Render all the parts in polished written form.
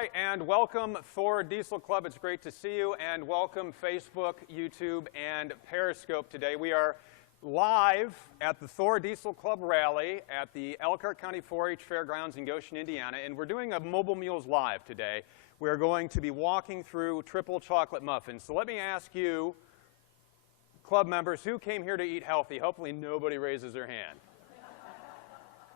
right, and welcome Thor Diesel Club. It's great to see you, and welcome Facebook, YouTube, and Periscope today. We are live at the Thor Diesel Club rally at the Elkhart County 4-H Fairgrounds in Goshen, Indiana, and we're doing a Mobile Meals Live today. We're going to be walking through triple chocolate muffins. So let me ask you, club members, who came here to eat healthy? Hopefully nobody raises their hand.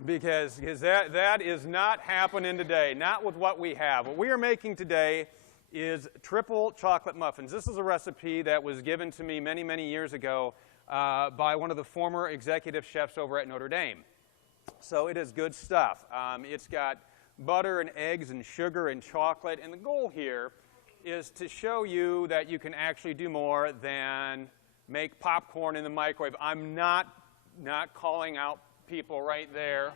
Because that is not happening today, not with what we have. What we are making today is triple chocolate muffins. This is a recipe that was given to me many, many years ago by one of the former executive chefs over at Notre Dame. So it is good stuff. It's got butter and eggs and sugar and chocolate, and the goal here is to show you that you can actually do more than make popcorn in the microwave. I'm not calling out people right there.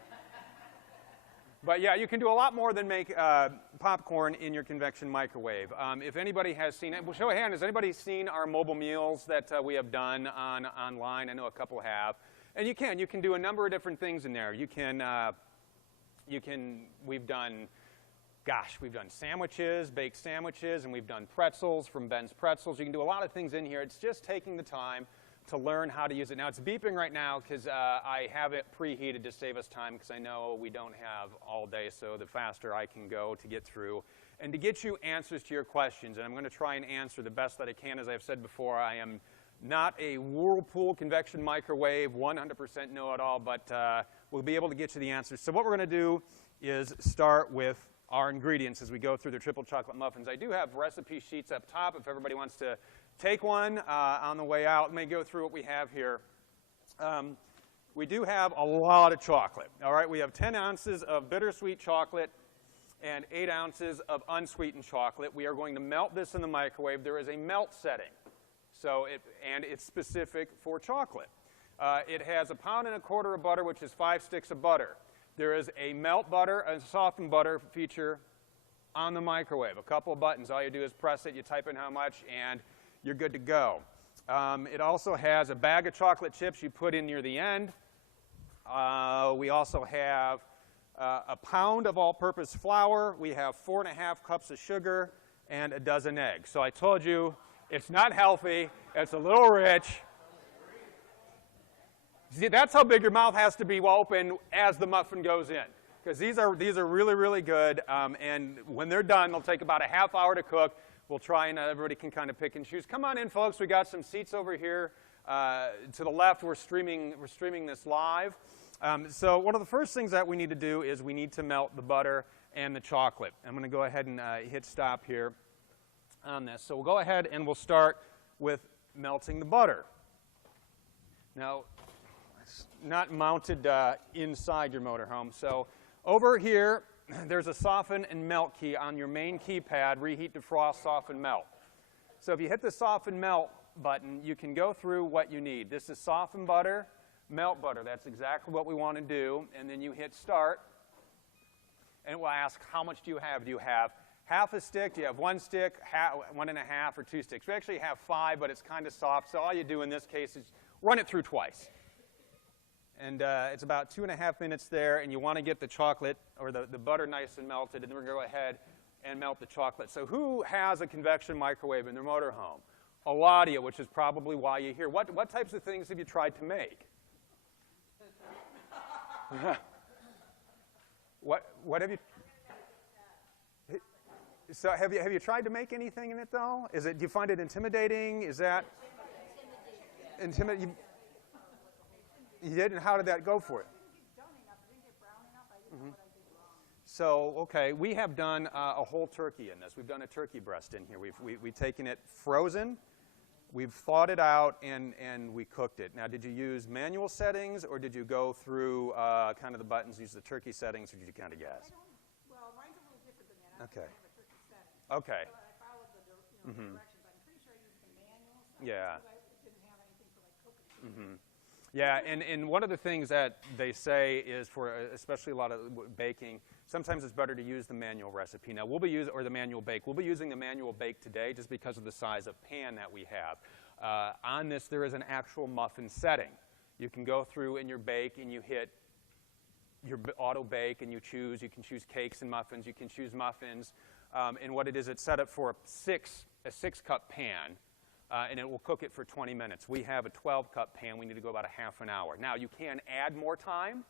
But yeah, you can do a lot more than make popcorn in your convection microwave. If anybody has seen it, well, show of hand, has anybody seen our mobile meals that we have done online? I know a couple have. And you can do a number of different things in there. We've done sandwiches, baked sandwiches, and we've done pretzels from Ben's Pretzels. You can do a lot of things in here. It's just taking the time to learn how to use it. Now, it's beeping right now because I have it preheated to save us time because I know we don't have all day, so the faster I can go to get through and to get you answers to your questions. And I'm going to try and answer the best that I can. As I've said before, I am not a Whirlpool convection microwave 100% know-it-all, but we'll be able to get you the answers. So what we're going to do is start with our ingredients as we go through the triple chocolate muffins. I do have recipe sheets up top if everybody wants to take one on the way out. Let me go through what we have here. We do have a lot of chocolate. All right, we have 10 ounces of bittersweet chocolate and 8 ounces of unsweetened chocolate. We are going to melt this in the microwave. There is a melt setting, and it's specific for chocolate. It has 1.25 pounds of butter, which is 5 sticks of butter. There is a melt butter and soften butter feature on the microwave. A couple of buttons. All you do is press it, you type in how much, and you're good to go. It also has a bag of chocolate chips you put in near the end. We also have 1 pound of all-purpose flour. We have 4.5 cups of sugar and a dozen eggs. So I told you it's not healthy. It's a little rich. See, that's how big your mouth has to be open as the muffin goes in. Because these are really, really good. And when they're done, they'll take about a half hour to cook. We'll try and everybody can kind of pick and choose. Come on in, folks. We got some seats over here to the left. We're streaming this live. So one of the first things that we need to do is we need to melt the butter and the chocolate. I'm going to go ahead and hit stop here on this. So we'll go ahead and we'll start with melting the butter. Now, it's not mounted inside your motorhome. So over here, there's a soften and melt key on your main keypad, reheat, defrost, soften, melt. So if you hit the soften melt button, you can go through what you need. This is soften butter, melt butter. That's exactly what we want to do. And then you hit start, and it will ask, how much do you have? Do you have half a stick? Do you have 1 stick, 1.5, or 2 sticks? We actually have 5, but it's kind of soft. So all you do in this case is run it through twice. And it's about 2.5 minutes there, and you want to get the chocolate or the butter nice and melted, and then we're going to go ahead and melt the chocolate. So who has a convection microwave in their motorhome? A lot of you, which is probably why you're here. What types of things have you tried to make? What have you? So have you tried to make anything in it though? Do you find it intimidating? Is that intimidating? You did, and how did that go for you? Mm-hmm. So, okay, we have done a whole turkey in this. We've done a turkey breast in here. We've taken it frozen, we've thawed it out, and we cooked it. Now, did you use manual settings, or did you go through kind of the buttons, use the turkey settings, or did you kind of guess? Well, mine's a little different than that. Okay. I don't have a turkey setting. Okay. But I followed the directions. I'm pretty sure I used the manual stuff. Yeah. Because I didn't have anything for like cooking. Mm-hmm. Yeah, and one of the things that they say is for especially a lot of baking, sometimes it's better to use the manual recipe. Now we'll be using, or the manual bake. We'll be using the manual bake today just because of the size of pan that we have. On this, there is an actual muffin setting. You can go through in your bake and you hit your auto bake and you can choose cakes and muffins. You can choose muffins. And what it is, it's set up for a six-cup pan, and it will cook it for 20 minutes. We have a 12-cup pan. We need to go about a half an hour. Now, you can add more time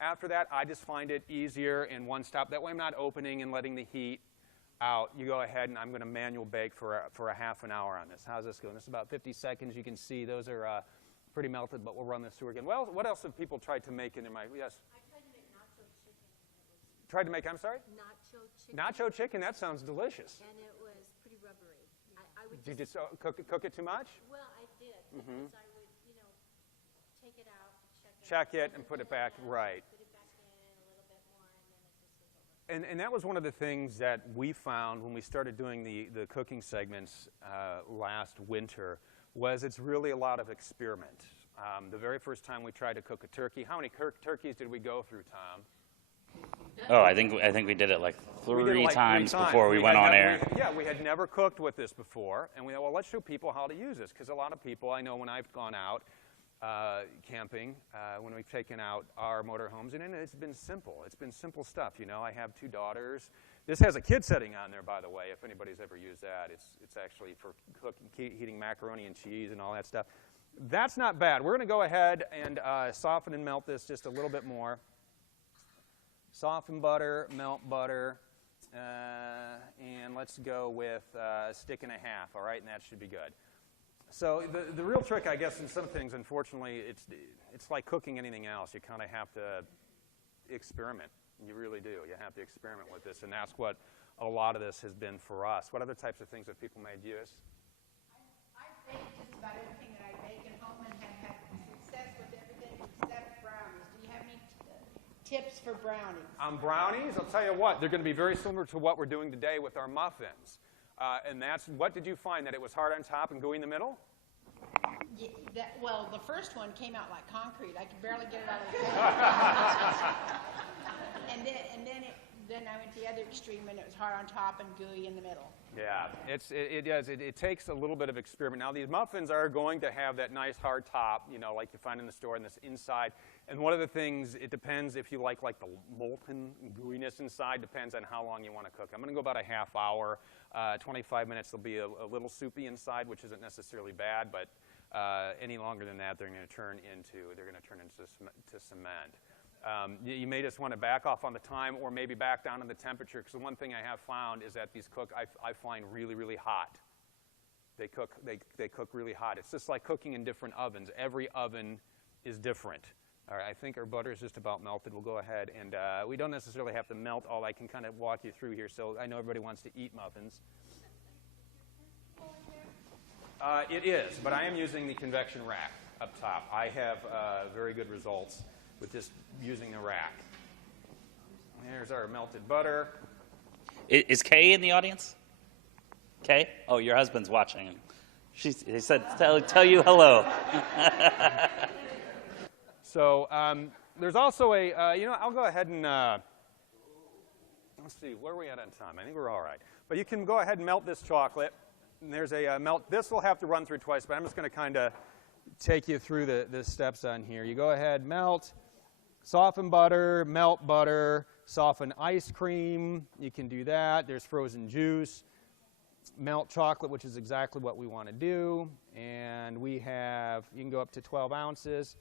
after that. I just find it easier in one stop. That way I'm not opening and letting the heat out. You go ahead, and I'm going to manual bake for a half an hour on this. How's this going? This is about 50 seconds. You can see those are pretty melted, but we'll run this through again. Well, what else have people tried to make in their mind? Yes? I tried to make nacho chicken. Tried to make, I'm sorry? Nacho chicken. Nacho chicken, that sounds delicious. And it was pretty rubbery. I would Did you cook it too much? Well, I did, because I would, take it out, Check it and put it back, right. Put it back in a little bit more, and then it just was over. And that was one of the things that we found when we started doing the cooking segments last winter, was it's really a lot of experiment. The very first time we tried to cook a turkey, how many turkeys did we go through, Tom? Oh, I think we did it like three times before we went on air. We had never cooked with this before, and we thought, well, let's show people how to use this, because a lot of people, I know when I've gone out camping, when we've taken out our motorhomes, and it's been simple. It's been simple stuff. I have 2 daughters. This has a kid setting on there, by the way, if anybody's ever used that. It's actually for heating macaroni and cheese and all that stuff. That's not bad. We're going to go ahead and soften and melt this just a little bit more. Soften butter, melt butter, and let's go with a stick and a half, all right, and that should be good. So the real trick, I guess, in some things, unfortunately, it's like cooking anything else. You kind of have to experiment. You really do. You have to experiment with this, and that's what a lot of this has been for us. What other types of things have people made use? I've baked just about everything that I bake at home and have had success with everything except brownies. Do you have any tips for brownies? On brownies, I'll tell you what, they're going to be very similar to what we're doing today with our muffins. And that's, what did you find? That it was hard on top and gooey in the middle? Yeah, well, the first one came out like concrete. I could barely get it out of the pan. And then I went to the other extreme, and it was hard on top and gooey in the middle. Yeah, it takes a little bit of experiment. Now, these muffins are going to have that nice hard top, like you find in the store, and this inside. And one of the things, it depends if you like the molten gooiness inside, depends on how long you want to cook. I'm going to go about a half hour. 25 minutes, they'll be a little soupy inside, which isn't necessarily bad, but any longer than that, they're going to turn into cement. You may just want to back off on the time, or maybe back down on the temperature, because the one thing I have found is that these cook, I find really, really hot. They cook really hot. It's just like cooking in different ovens. Every oven is different. All right, I think our butter is just about melted. We'll go ahead, and we don't necessarily have to melt all. I can kind of walk you through here. So I know everybody wants to eat muffins. It is, but I am using the convection rack up top. I have very good results with just using the rack. There's our melted butter. Is Kay in the audience? Kay? Oh, your husband's watching. He said, tell you hello. So there's also a, I'll go ahead and, let's see, where are we at on time? I think we're all right. But you can go ahead and melt this chocolate. And there's a melt. This will have to run through twice, but I'm just going to kind of take you through the steps on here. You go ahead, melt, soften butter, melt butter, soften ice cream. You can do that. There's frozen juice. Melt chocolate, which is exactly what we want to do. And we have, you can go up to 12 ounces.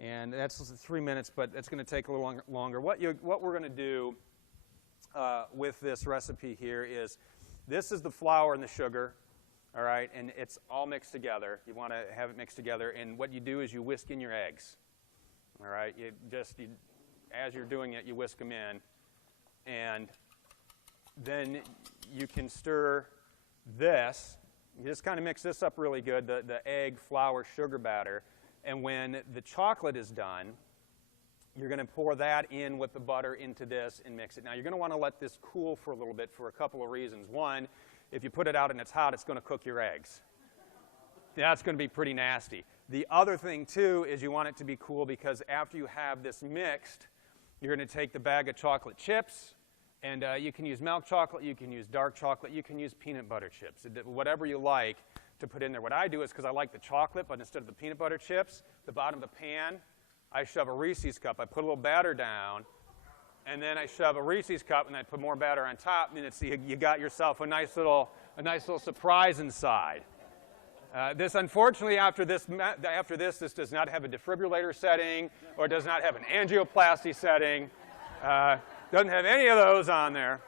And that's 3 minutes, but it's going to take a little longer. What we're going to do with this recipe here is, this is the flour and the sugar, all right, and it's all mixed together. You want to have it mixed together, and what you do is you whisk in your eggs, all right. As you're doing it, you whisk them in, and then you can stir this. You just kind of mix this up really good, the egg, flour, sugar batter. And when the chocolate is done, you're going to pour that in with the butter into this and mix it. Now, you're going to want to let this cool for a little bit for a couple of reasons. One, if you put it out and it's hot, it's going to cook your eggs. That's going to be pretty nasty. The other thing, too, is you want it to be cool, because after you have this mixed, you're going to take the bag of chocolate chips, and you can use milk chocolate, you can use dark chocolate, you can use peanut butter chips, whatever you like to put in there. What I do is, because I like the chocolate, but instead of the peanut butter chips, the bottom of the pan, I shove a Reese's cup. I put a little batter down, and then I shove a Reese's cup, and I put more batter on top, and you got yourself a nice little surprise inside. This, unfortunately, after this, this does not have a defibrillator setting, or does not have an angioplasty setting. Doesn't have any of those on there.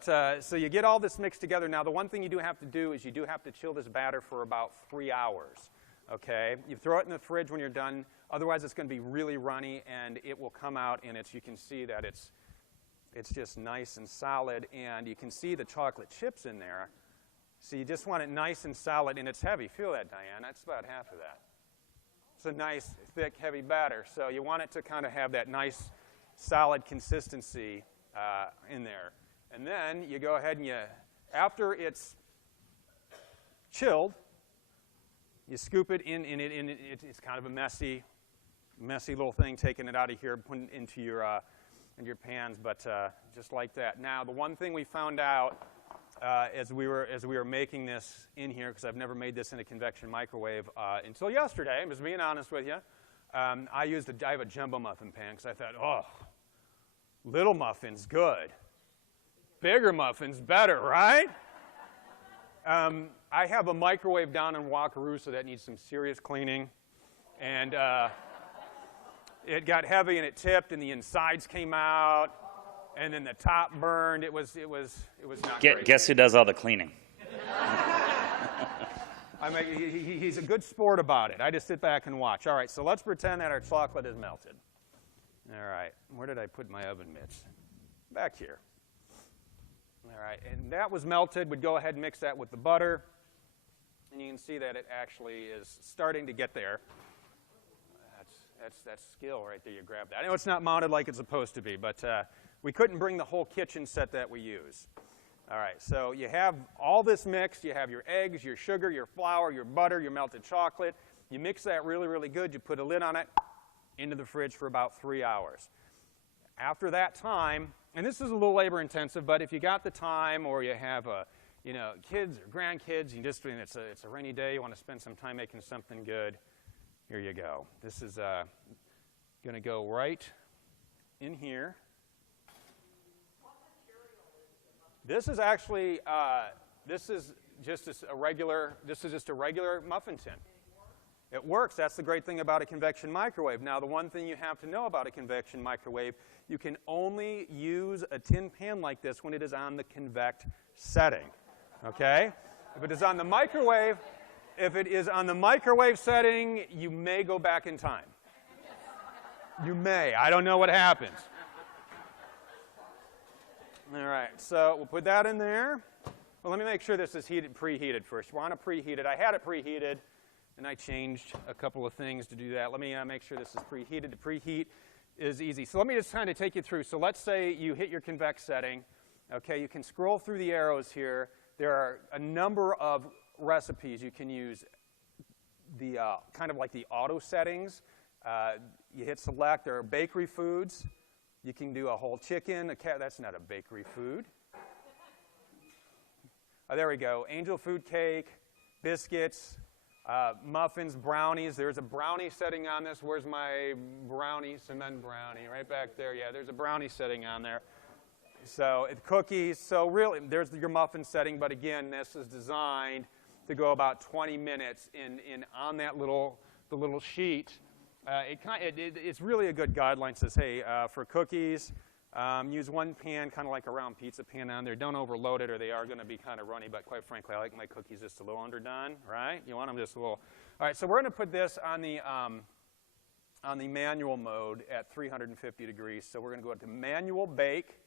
So you get all this mixed together. Now, the one thing you do have to do is you do have to chill this batter for about 3 hours. Okay? You throw it in the fridge when you're done. Otherwise, it's going to be really runny, and it will come out, and you can see that it's just nice and solid, and you can see the chocolate chips in there. So you just want it nice and solid, and it's heavy. Feel that, Diane? That's about half of that. It's a nice, thick, heavy batter. So you want it to kind of have that nice, solid consistency in there. And then you go ahead and after it's chilled, you scoop it in, it's kind of a messy little thing, taking it out of here, putting it into your pans, but just like that. Now, the one thing we found out as we were making this in here, because I've never made this in a convection microwave until yesterday, I'm just being honest with you. I have a jumbo muffin pan, because I thought, oh, little muffins, good. Bigger muffins, better, right? I have a microwave down in Wakarusa that needs some serious cleaning, and it got heavy and it tipped, and the insides came out, and then the top burned. It was not great. Guess who does all the cleaning? He's a good sport about it. I just sit back and watch. All right, so let's pretend that our chocolate is melted. All right, where did I put my oven mitts? Back here. All right, and that was melted. We'd go ahead and mix that with the butter, and you can see that it actually is starting to get there. That's skill right there. You grab that. I know it's not mounted like it's supposed to be, but we couldn't bring the whole kitchen set that we use. All right, so you have all this mixed. You have your eggs, your sugar, your flour, your butter, your melted chocolate. You mix that really, really good. You put a lid on it, into the fridge for about 3 hours. After that time, and this is a little labor intensive, but if you got the time, or you have kids or grandkids, it's a rainy day, you want to spend some time making something good, here you go. This is going to go right in here. This is actually this is just a regular muffin tin. It works. That's the great thing about a convection microwave. Now, the one thing you have to know about a convection microwave, you can only use a tin pan like this when it is on the convect setting. Okay? If it is on the microwave, setting, you may go back in time. You may. I don't know what happens. All right, so we'll put that in there. Well, let me make sure this is preheated first. We want to preheat it. I had it preheated, and I changed a couple of things to do that. Let me make sure this is preheated. To preheat is easy. So let me just kind of take you through. So let's say you hit your convex setting. Okay, you can scroll through the arrows here. There are a number of recipes. You can use the kind of like the auto settings. You hit select. There are bakery foods. You can do a whole chicken. That's not a bakery food. There we go. Angel food cake, biscuits, muffins, brownies. There's a brownie setting on this. Where's my brownie, cement brownie? Right back there. Yeah, there's a brownie setting on there. So cookies. So really, there's your muffin setting. But again, this is designed to go about 20 minutes on that the little sheet. It's really a good guideline. It says, hey, for cookies, use one pan, kind of like a round pizza pan on there. Don't overload it, or they are going to be kind of runny. But quite frankly, I like my cookies just a little underdone, right? You want them just a little. All right, so we're going to put this on the manual mode at 350 degrees. So we're going to go into manual bake.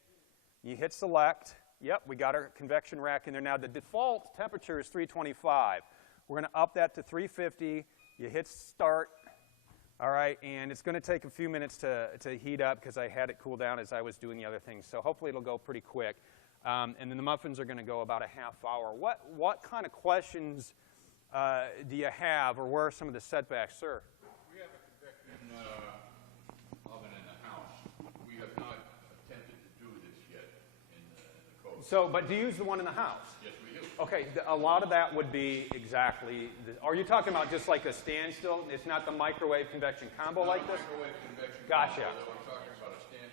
You hit select. Yep, we got our convection rack in there. Now, the default temperature is 325. We're going to up that to 350. You hit start. All right, and it's going to take a few minutes to heat up because I had it cool down as I was doing the other things. So hopefully it'll go pretty quick. And then the muffins are going to go about a half hour. What kind of questions do you have, or where are some of the setbacks, sir? We have a convection oven in the house. We have not attempted to do this yet in the code. So, but do you use the one in the house? Yes, we do. Okay, a lot of that would be exactly. Are you talking about just like a standstill? It's not the microwave convection combo like this? Microwave convection. Gotcha. Combo, I'm talking about a standstill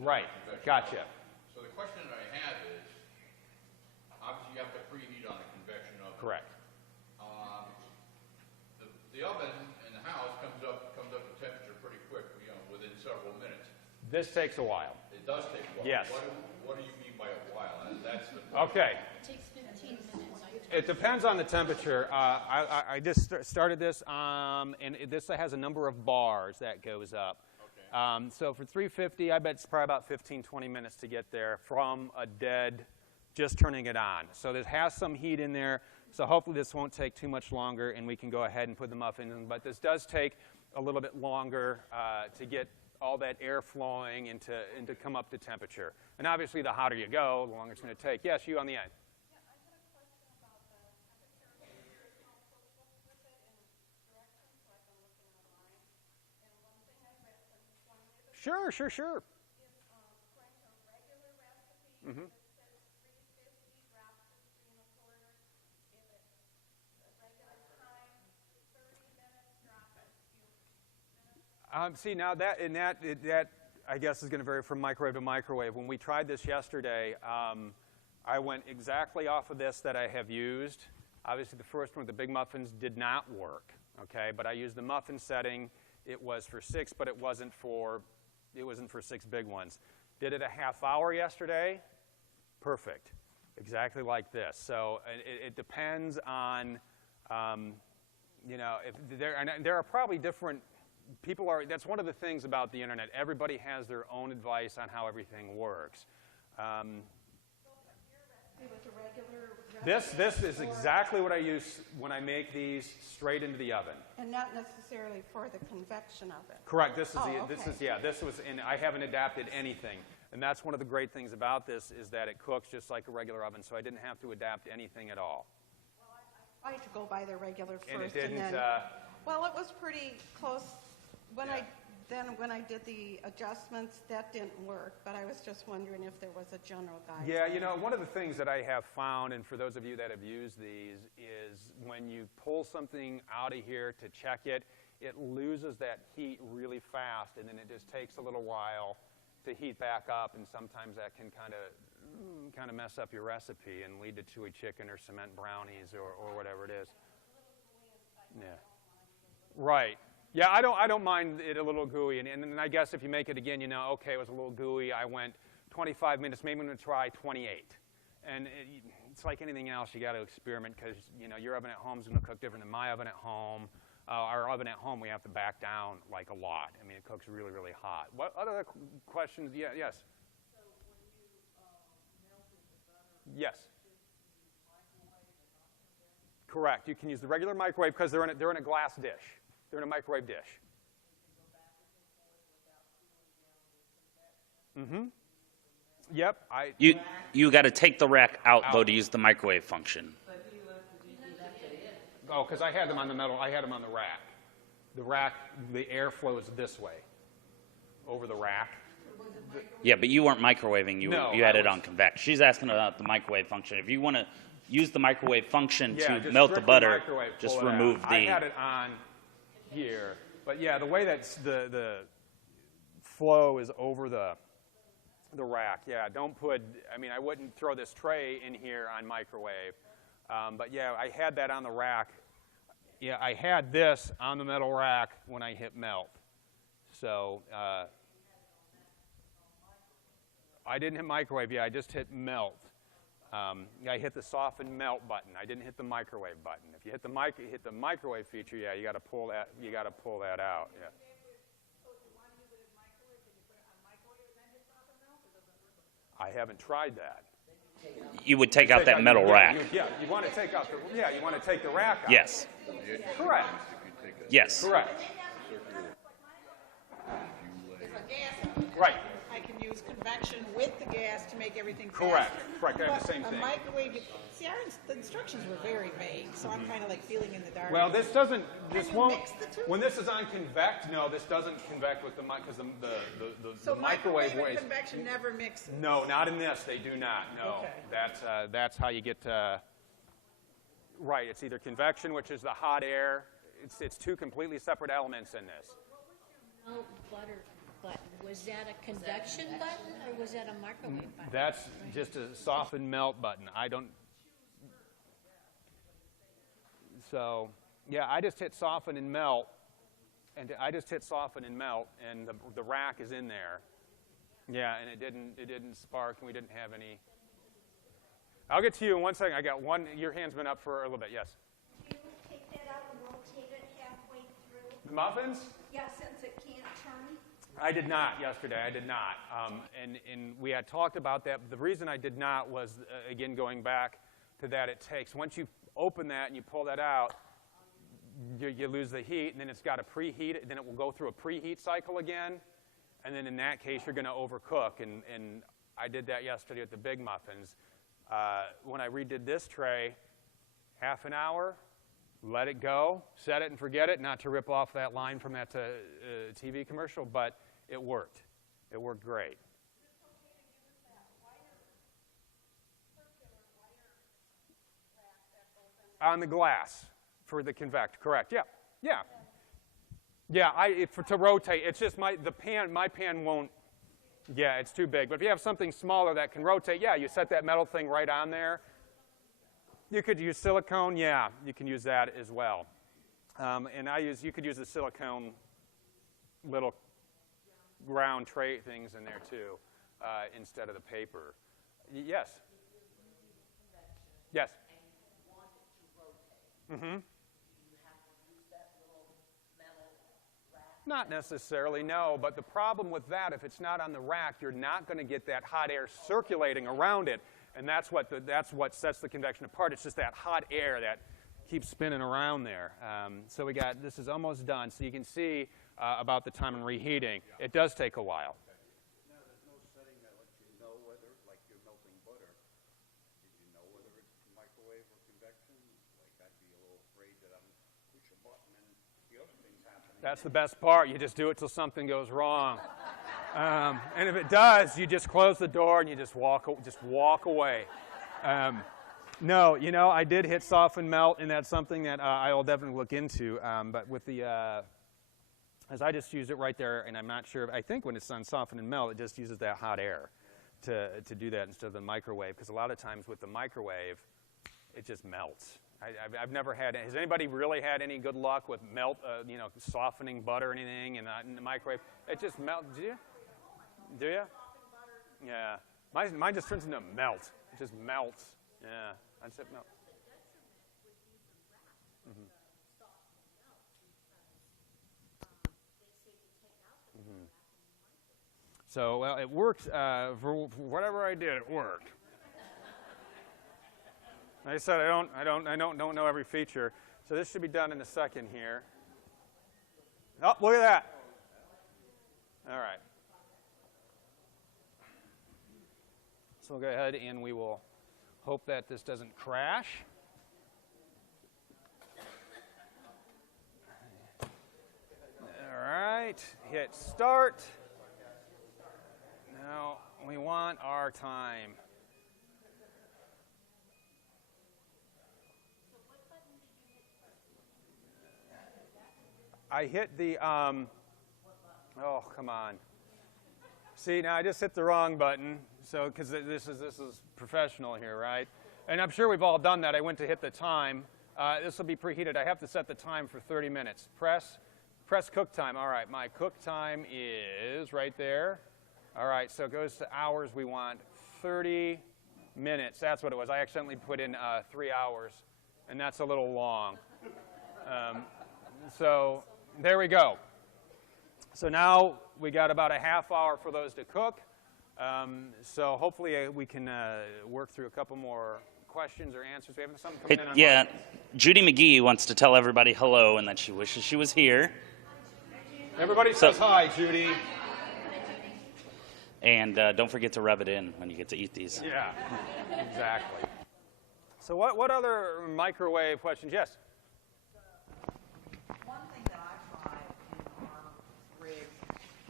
Right. convection Gotcha. oven. So the question that I have is, obviously you have to preheat on a convection oven. Correct. The oven in the house comes up to temperature pretty quick, within several minutes. This takes a while. It does take a while. Yes. What do you mean by a while? That's the Okay. It takes 15 minutes. It depends on the temperature. I just started this, and this has a number of bars that goes up. Okay. So for 350, I bet it's probably about 15, 20 minutes to get there from a dead, just turning it on. So it has some heat in there. So hopefully this won't take too much longer, and we can go ahead and put the muffins in. But this does take a little bit longer to get all that air flowing and to come up to temperature. And obviously, the hotter you go, the longer it's going to take. Yes, you on the end. Sure. Mm-hmm. See, now that I guess is going to vary from microwave to microwave. When we tried this yesterday, I went exactly off of this that I have used. Obviously, the first one with the big muffins did not work. Okay, but I used the muffin setting. It was for 6, but it wasn't for 6 big ones. Did it a half hour yesterday? Perfect, exactly like this. So it depends on, if there are probably different. That's one of the things about the internet. Everybody has their own advice on how everything works. This is exactly what I use when I make these straight into the oven. And not necessarily for the convection oven. Correct. This was, and I haven't adapted anything. And that's one of the great things about this is that it cooks just like a regular oven, so I didn't have to adapt anything at all. I had to go by the regular first, And it didn't. then, well, it was pretty close. When I did the adjustments, that didn't work. But I was just wondering if there was a general guide. Yeah, one of the things that I have found, and for those of you that have used these, is when you pull something out of here to check it, it loses that heat really fast, and then it just takes a little while to heat back up, and sometimes that can kind of mess up your recipe and lead to chewy chicken or cement brownies or whatever it is. Yeah. Right. Yeah, I don't mind it a little gooey, and then I guess if you make it again, okay, it was a little gooey. I went 25 minutes. Maybe I'm going to try 28. And it's like anything else. You got to experiment because your oven at home is going to cook different than my oven at home. Our oven at home, we have to back down like a lot. I mean, it cooks really, really hot. What other questions? Yeah, yes. So when you melted the butter, yes. microwave and not convection? Correct. You can use the regular microwave because they're in a glass dish. They're in a microwave dish. Mm-hmm. Yep. You got to take the rack out though to use the microwave function. Oh, because I had them on the metal. I had them on the rack. The rack, the air flows this way over the rack. Yeah, but you weren't microwaving. You had it was on convection. She's asking about the microwave function. If you want to use the microwave function to just melt the strictly butter, microwave, just pull it remove out. the. I had it on here, but yeah, the way that the flow is over the rack. Yeah, don't put. I mean, I wouldn't throw this tray in here on microwave. But yeah, I had that on the rack. Yeah, I had this on the metal rack when I hit melt. So I didn't hit microwave. Yeah, I just hit melt. I hit the soften melt button. I didn't hit the microwave button. If you hit the microwave feature, yeah, you got to pull that. You got to pull that out. Yeah. I haven't tried that. You would take out that metal rack. You want to take out the. Yeah, you want to take the rack out. Yes. Correct. Yes. Correct. If a gas, Right. I can use convection with the gas to make everything Correct. faster. Correct. I have the But same thing. A microwave, see, the instructions were very vague, so I'm kind of like feeling in the dark. Well, this doesn't. This Can you won't. mix the two? When this is on convect, no, this doesn't convect with the mic because So the microwave and ways. convection never mixes. No, not in this. They do not. No, Okay. that's how you get. Right. It's either convection, which is the hot air. It's two completely separate elements in this. Melt butter button. Was that a convection button or was that a microwave button? That's just a soften melt button. I don't. So, yeah, I just hit soften and melt, and the rack is in there. Yeah, and it didn't spark, and we didn't have any. I'll get to you in 1 second. I got one. Your hand's been up for a little bit. Yes. Do you take that out and rotate it halfway through? The muffins? Yeah, since it can't turn. I did not yesterday. I did not. And we had talked about that. But the reason I did not was, again, going back to that, it takes, once you open that and you pull that out, you lose the heat, and then it's got to preheat it. Then it will go through a preheat cycle again. And then in that case, you're going to overcook. And I did that yesterday at the Big Muffins. When I redid this tray, half an hour, let it go, set it and forget it, not to rip off that line from that TV commercial, but it worked. It worked great. On the glass for the convect, correct? Yeah, yeah, yeah. To rotate, it's just my pan won't. Yeah, it's too big. But if you have something smaller that can rotate, yeah, you set that metal thing right on there. You could use silicone, yeah, you can use that as well. And you could use the silicone little round tray things in there too, instead of the paper. Yes. Yes. Mm-hmm. Not necessarily, no. But the problem with that, if it's not on the rack, you're not going to get that hot air circulating around it. And that's what sets the convection apart. It's just that hot air that keeps spinning around there. So this is almost done. So you can see about the time in reheating. It does take a while. Now, there's no setting that lets you know whether, like you're melting butter, did you know whether it's microwave or convection? Like, I'd be a little afraid that I'm push a button and the other thing's happening. That's the best part. You just do it till something goes wrong. And if it does, you just close the door and you just walk away. No, I did hit soften melt, and that's something that I will definitely look into. But with as I just used it right there, and I'm not sure. I think when it's on soften and melt, it just uses that hot air to do that instead of the microwave. Because a lot of times with the microwave, it just melts. I've never had. Has anybody really had any good luck with softening butter or anything in the microwave? It just melts. Do you? Yeah. Mine just turns into a melt. It just melts. Yeah. I just melt. Mm-hmm. Mm-hmm. So, well, it works. For whatever I did, it worked. Like I said, I don't know every feature. So this should be done in a second here. Oh, look at that. All right. So we'll go ahead and we will hope that this doesn't crash. All right, hit start. Now we want our time. I hit the, oh, come on. See, now I just hit the wrong button. So, because this is professional here, right? And I'm sure we've all done that. I went to hit the time. This will be preheated. I have to set the time for 30 minutes. Press cook time. All right, my cook time is right there. All right, so it goes to hours. We want 30 minutes. That's what it was. I accidentally put in 3 hours, and that's a little long. So there we go. So now we got about a half hour for those to cook. So hopefully we can work through a couple more questions or answers. We have something coming in on yeah, Judy McGee wants to tell everybody hello and that she wishes she was here. Everybody says hi, Judy. And don't forget to rub it in when you get to eat these. Yeah, exactly. So what other microwave questions? Yes? One thing that I tried in our rig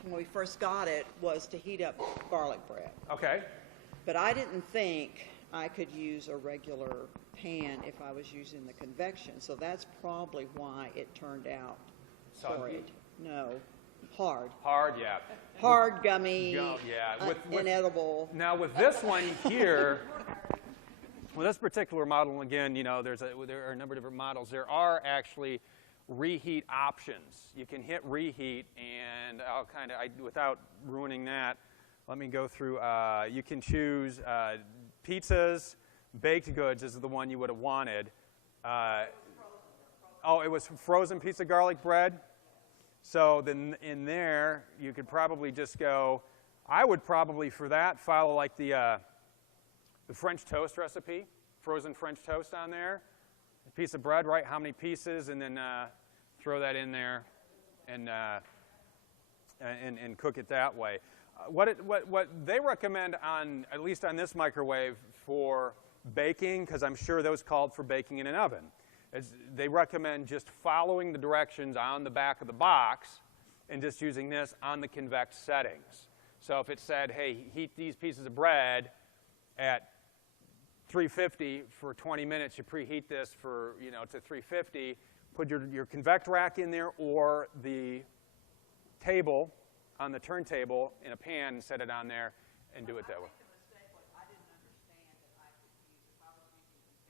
when we first got it was to heat up garlic bread. Okay. But I didn't think I could use a regular pan if I was using the convection. So that's probably why it turned out Soggy? horrid. No. hard. Hard, yeah. Hard, gummy, Yeah. inedible. Now with this one here, with this particular model, again, you know, there are a number of different models. There are actually reheat options. You can hit reheat, and I'll without ruining that, let me go through. You can choose pizzas, baked goods is the one you would have wanted. Oh, it was frozen pizza garlic bread. So then in there, you could probably just go, I would probably for that follow like the French toast recipe, frozen French toast on there. A piece of bread, right? How many pieces? And then throw that in there and cook it that way. What they recommend on, at least on this microwave for baking, because I'm sure those called for baking in an oven, is they recommend just following the directions on the back of the box and just using this on the convex settings. So if it said, hey, heat these pieces of bread at 350 for 20 minutes, you preheat this for, you know, to 350, put your convect rack in there or the table on the turntable in a pan and set it on there and do it that way.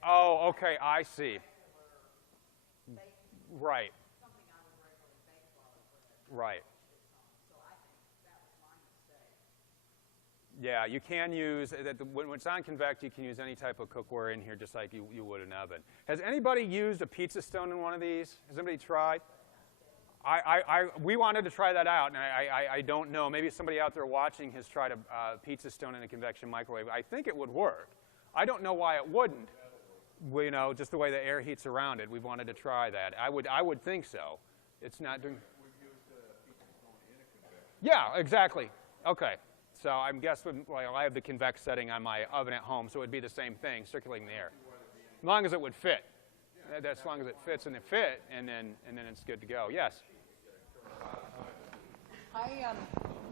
Oh, okay, I see. Right. Right. Yeah, you can use, when it's on convect, you can use any type of cookware in here just like you would an oven. Has anybody used a pizza stone in one of these? Has anybody tried? We wanted to try that out, and I don't know. Maybe somebody out there watching has tried a pizza stone in a convection microwave. I think it would work. I don't know why it wouldn't. Well, you know, just the way the air heats around it, we wanted to try that. I would think so. It's not doing. Yeah, exactly. Okay. So I'm guessing, well, I have the convex setting on my oven at home, so it would be the same thing, circulating the air, as long as it would fit. As long as it fits and and then it's good to go. Yes.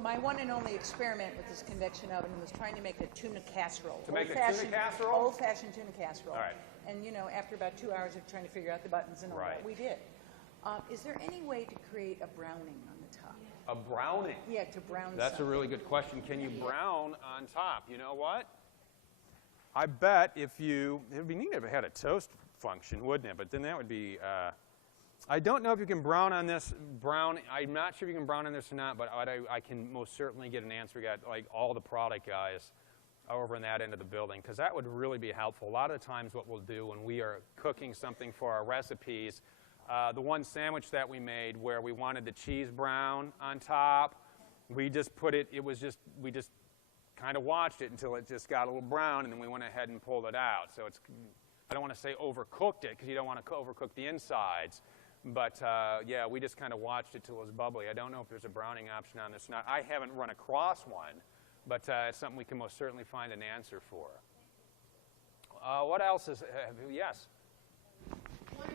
My one and only experiment with this convection oven was trying to make a tuna casserole. To make a tuna casserole? Old-fashioned tuna casserole. All right. And, you know, after about 2 hours of trying to figure out the buttons and all that, we did. Is there any way to create a browning on the top? A browning? Yeah, to brown That's something. a really good question. Can you brown on top? You know what? I bet it would be neat if it had a toast function, wouldn't it? But then that would be, I don't know if you can brown on this. I'm not sure if you can brown on this or not, but I can most certainly get an answer. We got like all the product guys over in that end of the building, because that would really be helpful. A lot of the times what we'll do when we are cooking something for our recipes, the one sandwich that we made where we wanted the cheese brown on top, we just put it, we just kind of watched it until it just got a little brown, and then we went ahead and pulled it out. So it's, I don't want to say overcooked it, because you don't want to overcook the insides. But yeah, we just kind of watched it till it was bubbly. I don't know if there's a browning option on this or not. I haven't run across one, but it's something we can most certainly find an answer for. What else is, yes? One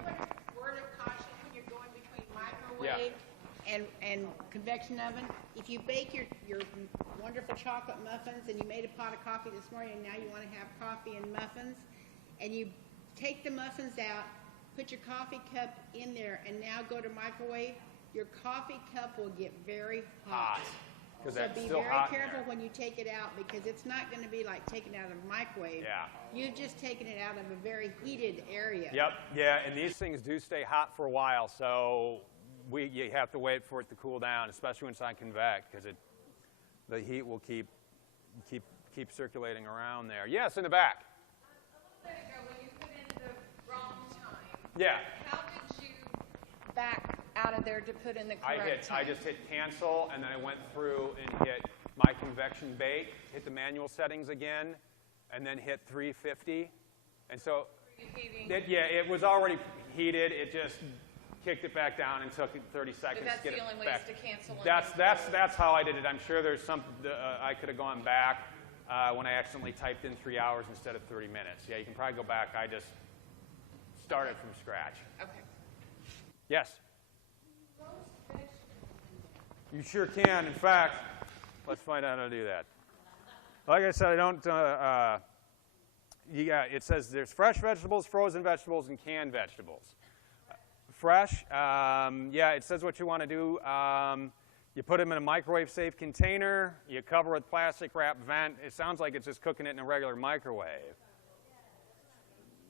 word of caution when you're going between microwave and convection oven. If you bake your wonderful chocolate muffins and you made a pot of coffee this morning and now you want to have coffee and muffins, and you take the muffins out, put your coffee cup in there, and now go to microwave, your coffee cup will get very hot. Because So that's be still very hot in careful there. when you take it out, because it's not going to be like taking it out of a microwave. Yeah. You've just taken it out of a very heated area. Yep, yeah, and these things do stay hot for a while, so you have to wait for it to cool down, especially when it's on convect, because the heat will keep circulating around there. Yes, in the back. A little bit ago, when you put in the wrong time, Yeah. how did you back out of there to put in the I correct time? just hit cancel, and then I went through and hit my convection bake, hit the manual settings again, and then hit 350. And so, Preheating. it was already heated. It just kicked it back down and took it 30 seconds But that's to get the it only way back. is to cancel. That's how I did it. I'm sure there's some, I could have gone back when I accidentally typed in 3 hours instead of 30 minutes. Yeah, you can probably go back. I just started from scratch. Okay. Yes? You sure can. In fact, let's find out how to do that. Like I said, I don't, it says there's fresh vegetables, frozen vegetables, and canned vegetables. Fresh, yeah, it says what you want to do. You put them in a microwave-safe container. You cover with plastic wrap vent. It sounds like it's just cooking it in a regular microwave.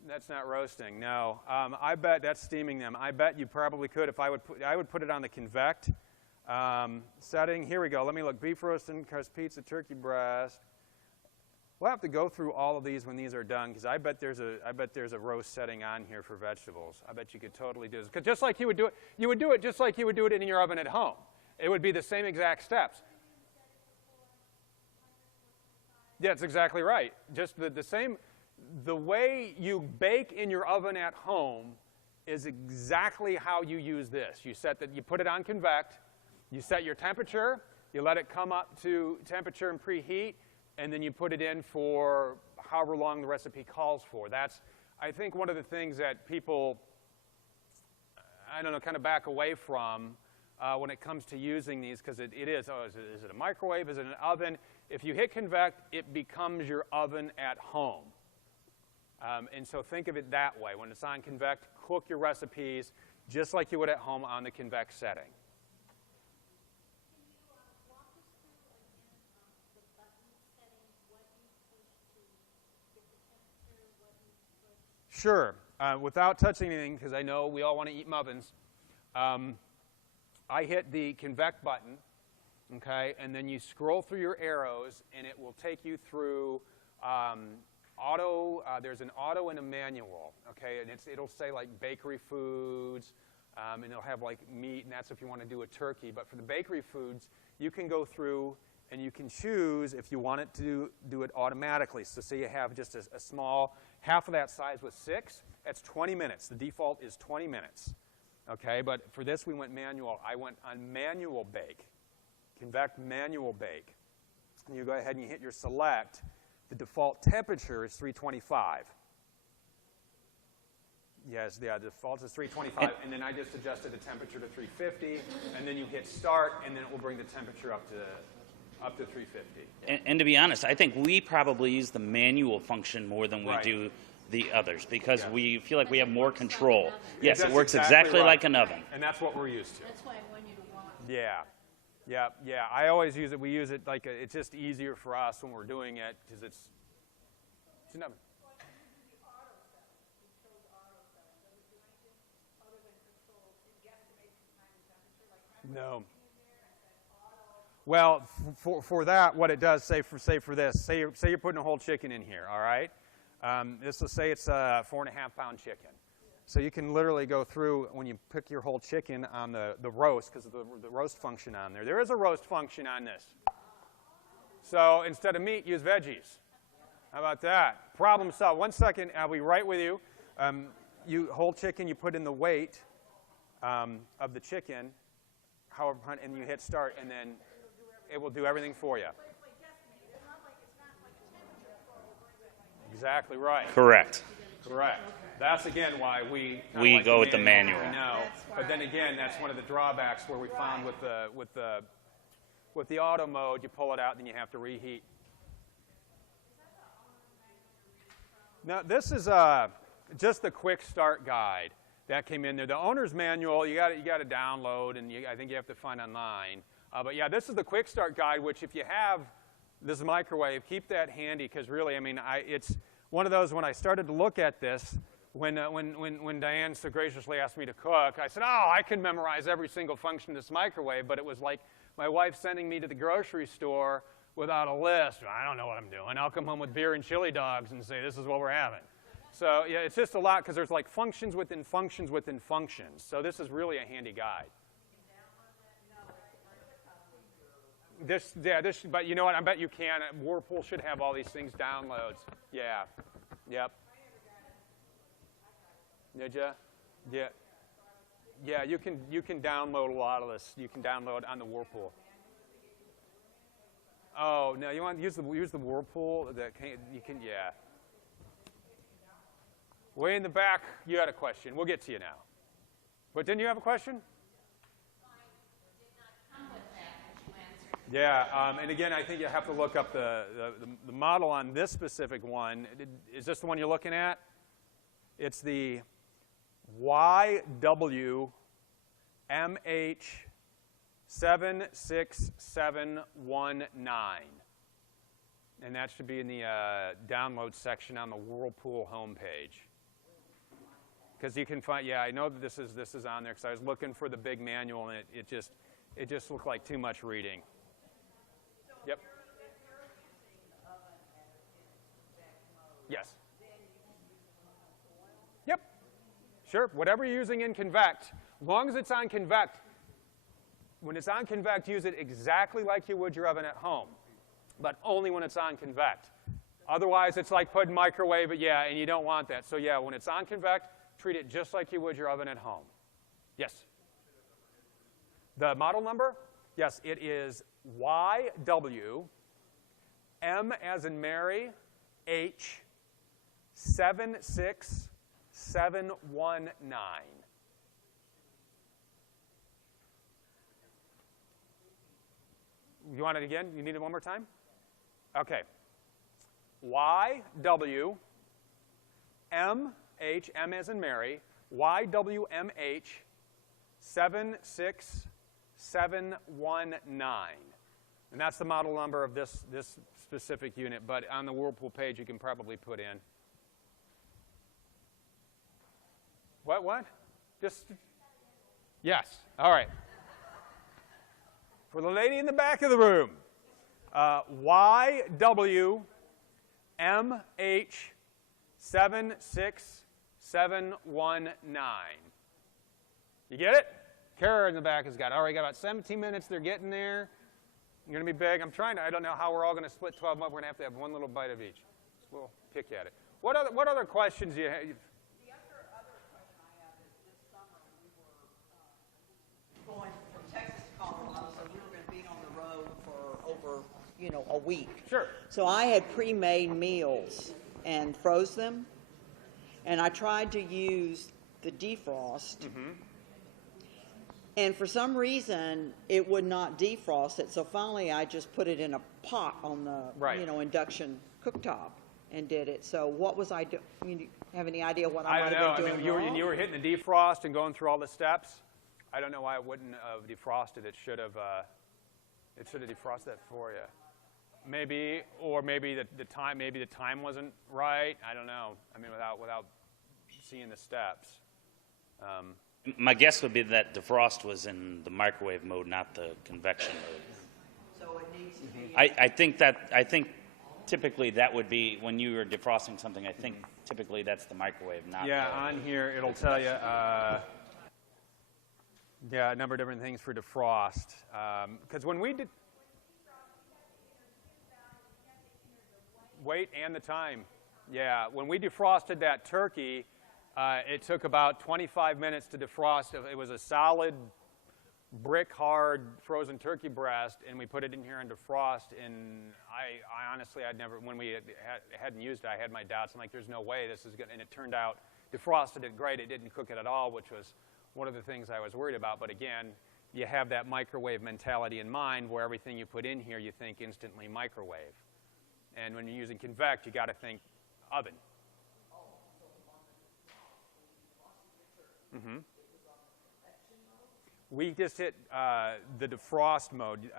That's not roasting, no. I bet that's steaming them. I bet you probably could if I would put it on the convect setting. Here we go. Let me look. Beef roasting, crust pizza, turkey breast. We'll have to go through all of these when these are done, because I bet there's a roast setting on here for vegetables. I bet you could totally do this. Because just like you would do it just like you would do it in your oven at home. It would be the same exact steps. Yeah, that's exactly right. Just the same. The way you bake in your oven at home is exactly how you use this. You put it on convect. You set your temperature. You let it come up to temperature and preheat, and then you put it in for however long the recipe calls for. That's, I think, one of the things that people, I don't know, kind of back away from when it comes to using these, because it is, is it a microwave? Is it an oven? If you hit convect, it becomes your oven at home. And so think of it that way. When it's on convect, cook your recipes just like you would at home on the convect setting. Sure. Without touching anything, because I know we all want to eat muffins, I hit the convect button, okay, and then you scroll through your arrows, and it will take you through there's an auto and a manual, okay, and it'll say like bakery foods, and it'll have like meat, and that's if you want to do a turkey. But for the bakery foods, you can go through and you can choose if you want it to do it automatically. So say you have just a small, half of that size with 6, that's 20 minutes. The default is 20 minutes, okay? But for this, we went manual. I went on manual bake, convect manual bake. And you go ahead and you hit your select. The default temperature is 325. Yes, the default is 325, and then I just adjusted the temperature to 350, and then you hit start, and then it will bring the temperature up to 350. And to be honest, I think we probably use the manual function more than we do the others, because we feel like we have more control. Yes, it works exactly like an oven. And that's what we're used to. That's why I want you to watch. Yeah. I always use it. We use it like it's just easier for us when we're doing it because it's an oven. No. Well, for that, what it does, say for this, say you're putting a whole chicken in here, all right? This will say it's a 4.5-pound chicken. So you can literally go through when you pick your whole chicken on the roast, because of the roast function on there. There is a roast function on this. So instead of meat, use veggies. How about that? Problem solved. 1 second, I'll be right with you. Whole chicken, you put in the weight of the chicken, however, and you hit start, and then it will do everything for you. Exactly right. Correct. That's again why we go with the manual. No, but then again, that's one of the drawbacks where we found with the auto mode, you pull it out, then you have to reheat. Now this is just the quick start guide that came in there. The owner's manual you got to download, and I think you have to find online. But yeah, this is the quick start guide, which if you have this microwave, keep that handy, because really, I mean, it's one of those, when I started to look at this, when Diane so graciously asked me to cook, I said, oh, I can memorize every single function of this microwave, but it was like my wife sending me to the grocery store without a list. I don't know what I'm doing. I'll come home with beer and chili dogs and say, this is what we're having. So yeah, it's just a lot, because there's like functions within functions within functions. So this is really a handy guide. But you know what? I bet you can. Whirlpool should have all these things downloads. Yeah. Yep. Did you? Yeah. Yeah. You can download a lot of this. You can download on the Whirlpool. Oh no! You want to use the Whirlpool? You can. Yeah. Way in the back, you had a question. We'll get to you now. But didn't you have a question? Yeah, and again, I think you have to look up the model on this specific one. Is this the one you're looking at? It's the YWMH 76719. And that should be in the download section on the Whirlpool homepage. Because you can find, yeah, I know that this is on there because I was looking for the big manual and it just looked like too much reading. Yep. Yes. Yep. Sure. Whatever you're using in convect, as long as it's on convect. When it's on convect, use it exactly like you would your oven at home, but only when it's on convect. Otherwise, it's like putting microwave it, yeah, and you don't want that. So yeah, when it's on convect, treat it just like you would your oven at home. Yes? The model number? Yes, it is YW, M as in Mary, H, 76719. You want it again? You need it one more time? Okay. YW, MH, M as in Mary, YWMH 76719. And that's the model number of this specific unit, but on the Whirlpool page you can probably put in. What? Just, yes, all right. For the lady in the back of the room, YWMH 76719. You get it? Kara in the back has got it. All right, got about 17 minutes. They're getting there. You're going to be big. I don't know how we're all going to split 12 up. We're going to have one little bite of each. So we'll pick at it. What other questions do you have? The other question I have is this summer we were going from Texas to Colorado, so we were going to be on the road for over, a week. Sure. So I had pre-made meals and froze them, and I tried to use the defrost. Mm-hmm. And for some reason, it would not defrost it. So finally, I just put it in a pot on the, induction cooktop and did it. So what was I doing? Do you have any idea what I might have been doing wrong? You were hitting the defrost and going through all the steps. I don't know why it wouldn't have defrosted. It should have defrosted that for you. Maybe, or maybe the time wasn't right. I don't know. I mean, without seeing the steps. My guess would be that defrost was in the microwave mode, not the convection mode. So it needs to be. I think typically that would be when you are defrosting something. I think typically that's the microwave, not. Yeah, on here it'll tell you. A number of different things for defrost. Because when we did weight and the time, yeah, when we defrosted that turkey. It took about 25 minutes to defrost. It was a solid, brick-hard frozen turkey breast, and we put it in here and defrost. And I honestly, when we hadn't used it, I had my doubts. I'm like, there's no way this is good. And it turned out, defrosted it great. It didn't cook it at all, which was one of the things I was worried about. But again, you have that microwave mentality in mind where everything you put in here, you think instantly microwave. And when you're using convect, you got to think oven. Mm-hmm. We just hit the defrost mode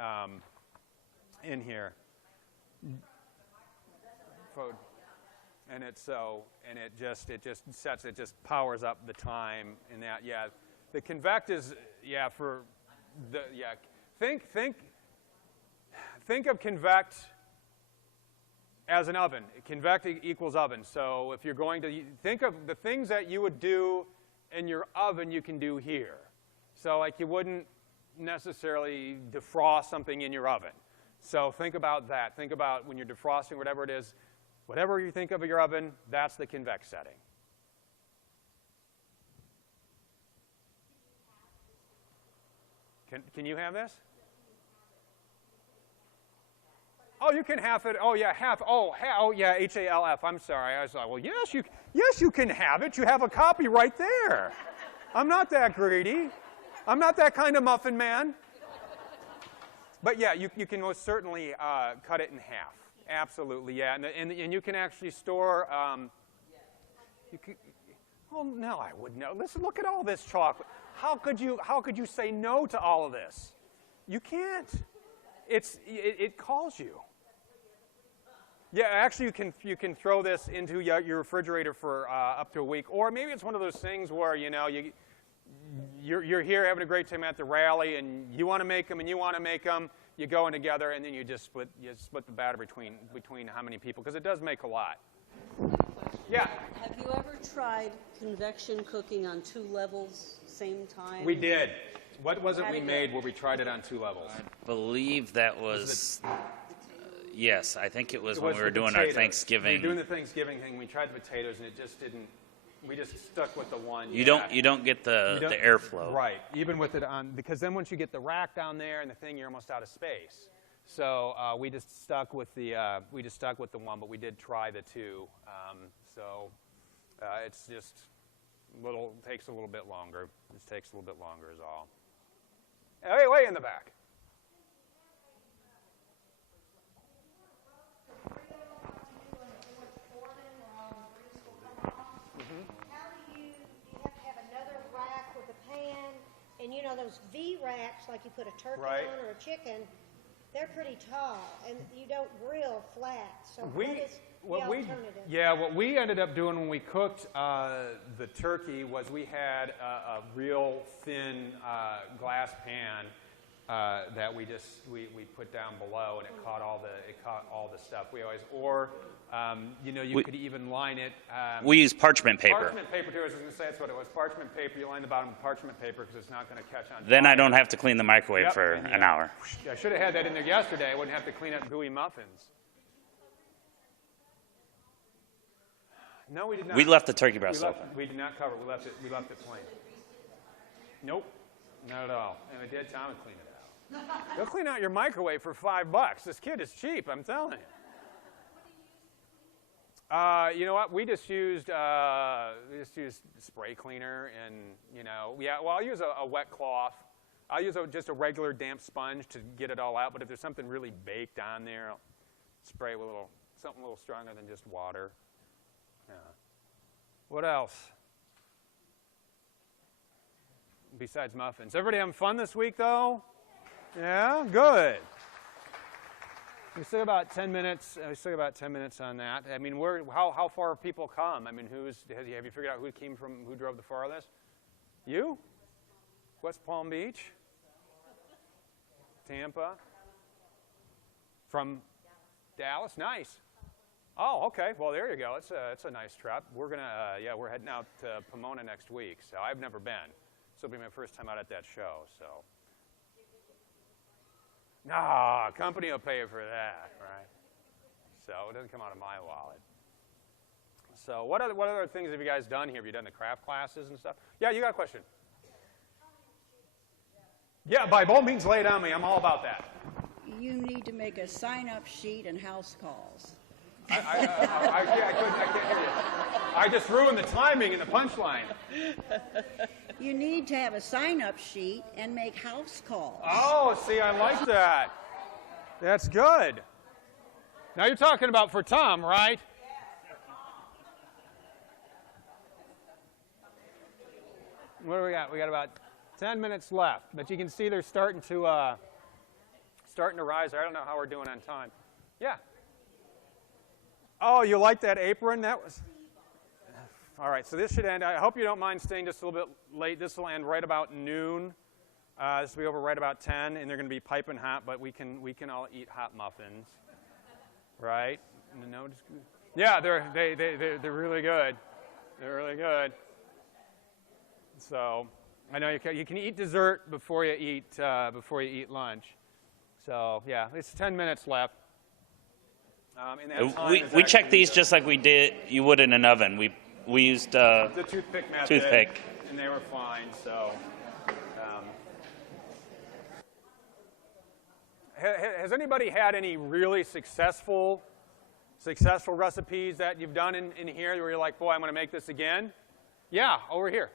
in here, and it just powers up the time in that. Yeah, the convect is for the think of convect as an oven. Convect equals oven. So if you're going to think of the things that you would do in your oven, you can do here. So like you wouldn't necessarily defrost something in your oven. So think about that. Think about when you're defrosting, whatever it is, whatever you think of your oven, that's the convect setting. Can you have this? Oh, you can half it. Oh, yeah, half. Oh, yeah, HALF. I'm sorry. I was like, well, yes, you can have it. You have a copy right there. I'm not that greedy. I'm not that kind of muffin man. But yeah, you can most certainly cut it in half. Absolutely, yeah. And you can actually store. Oh no, I wouldn't know. Listen, look at all this chocolate. How could you say no to all of this? You can't. It calls you. Yeah, actually, you can throw this into your refrigerator for up to a week, or maybe it's one of those things where you're here having a great time at the rally, and you want to make them, and you want to make them. You go in together, and then you just split the batter between how many people, because it does make a lot. Yeah. Have you ever tried convection cooking on 2 levels, same time? We did. What was it we made where we tried it on 2 levels? I believe that was. Yes, I think it was when we were doing potatoes. our Thanksgiving. We were doing the Thanksgiving thing. We tried the potatoes, and it just didn't. We just stuck with the one. You don't get the airflow. Right. Even with it on, because then once you get the rack down there and the thing, you're almost out of space. So we just stuck with the one, but we did try the 2. It's just takes a little bit longer. It takes a little bit longer is all. Hey, way in the back. And you know those V racks, like you put a turkey Right. on or a chicken, they're pretty tall, and you don't grill flat. So what is the alternative? What we ended up doing when we cooked the turkey was we had a real thin glass pan that we put down below, and it caught all the stuff. We always you could even line it. We use parchment paper. Parchment paper too. I was going to say that's what it was. Parchment paper. You line the bottom with parchment paper because it's not going to catch on. Then I don't have to clean the microwave for an hour. I should have had that in there yesterday. I wouldn't have to clean up gooey muffins. No, we did not. We left the turkey breast open. We did not cover it. We left it plain. Nope, not at all. And I did. Tom would clean it out. They'll clean out your microwave for $5. This kid is cheap. I'm telling you. You know what? We just used spray cleaner, and I'll use a wet cloth. I'll use just a regular damp sponge to get it all out. But if there's something really baked on there, I'll spray it with something a little stronger than just water. Yeah. What else? Besides muffins, everybody having fun this week, though? Yeah, good. We still got about 10 minutes. We still got about 10 minutes on that. I mean, how far have people come? I mean, have you figured out who drove the farthest? You? West Palm Beach? Tampa? From Dallas? Nice. Oh, okay. Well, there you go. It's a nice trip. We're we're heading out to Pomona next week. So I've never been. This will be my first time out at that show. So. No, company will pay for that, right? So it doesn't come out of my wallet. So what other things have you guys done here? Have you done the craft classes and stuff? Yeah, you got a question? Yeah, by all means, lay it on me. I'm all about that. You need to make a sign-up sheet and house calls. I can't hear you. I just ruined the timing and the punchline. You need to have a sign-up sheet and make house calls. Oh, see, I like that. That's good. Now you're talking about for Tom, right? What do we got? We got about 10 minutes left, but you can see they're starting to rise. I don't know how we're doing on time. Yeah. Oh, you like that apron? That was. All right, so this should end. I hope you don't mind staying just a little bit late. This will end right about noon. This will be over right about 10, and they're going to be piping hot, but we can all eat hot muffins, right? No, yeah, they're really good. They're really good. So I know you can eat dessert before you eat lunch. So yeah, it's 10 minutes left. We checked these just like you would in an oven. We used the toothpick method, and they were fine. So, has anybody had any really successful recipes that you've done in here where you're like, boy, I'm going to make this again? Yeah, over here.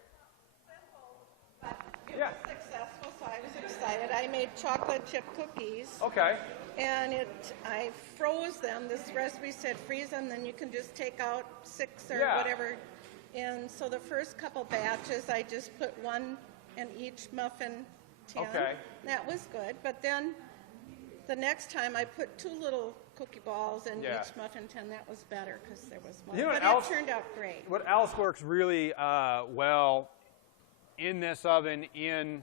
It was successful, so I was excited. I made chocolate chip cookies. Okay. And I froze them. This recipe said freeze them, then you can just take out 6 or whatever. And so the first couple batches, I just put one in each muffin tin. Okay. That was good, but then the next time I put 2 little cookie balls in each muffin tin. That was better because there was more. You know but else, it turned out great. What else works really well in this oven, in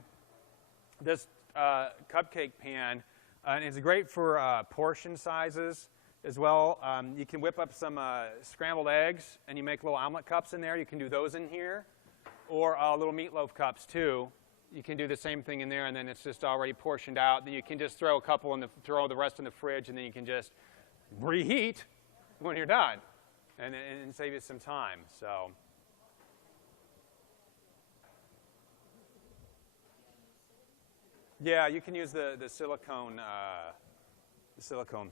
this cupcake pan, and it's great for portion sizes as well. You can whip up some scrambled eggs, and you make little omelet cups in there. You can do those in here, or little meatloaf cups too. You can do the same thing in there, and then it's just already portioned out. Then you can just throw a couple in throw the rest in the fridge, and then you can just reheat when you're done, and save you some time. So. Yeah, you can use the silicone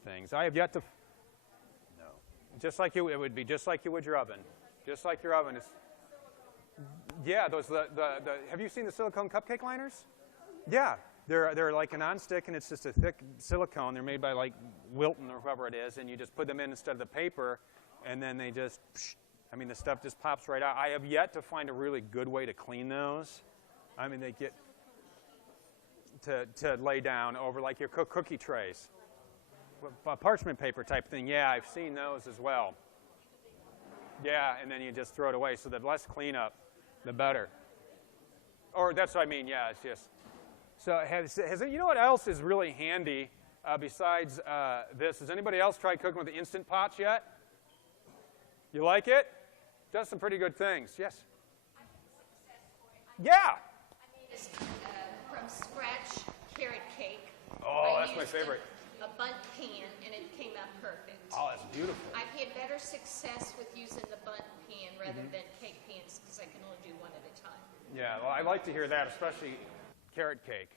things. I have yet to. No, just like you, it would be just like you would your oven, just like your oven is. Yeah, those have you seen the silicone cupcake liners? Yeah, they're like a nonstick, and it's just a thick silicone. They're made by like Wilton or whoever it is, and you just put them in instead of the paper, and then they just. I mean, the stuff just pops right out. I have yet to find a really good way to clean those. I mean, they get. To lay down over like your cookie trays. Parchment paper type thing, yeah, I've seen those as well. Yeah, and then you just throw it away. So the less cleanup, the better. Or that's what I mean, yeah, it's just. So you know what else is really handy besides this? Has anybody else tried cooking with the Instant Pots yet? You like it? Does some pretty good things, yes? Yeah. From scratch carrot cake. Oh, that's my favorite. A bundt pan, and it came out perfect. Oh, that's beautiful. I've had better success with using the bundt pan rather than cake pans because I can only do one at a time. Yeah, well, I like to hear that, especially carrot cake.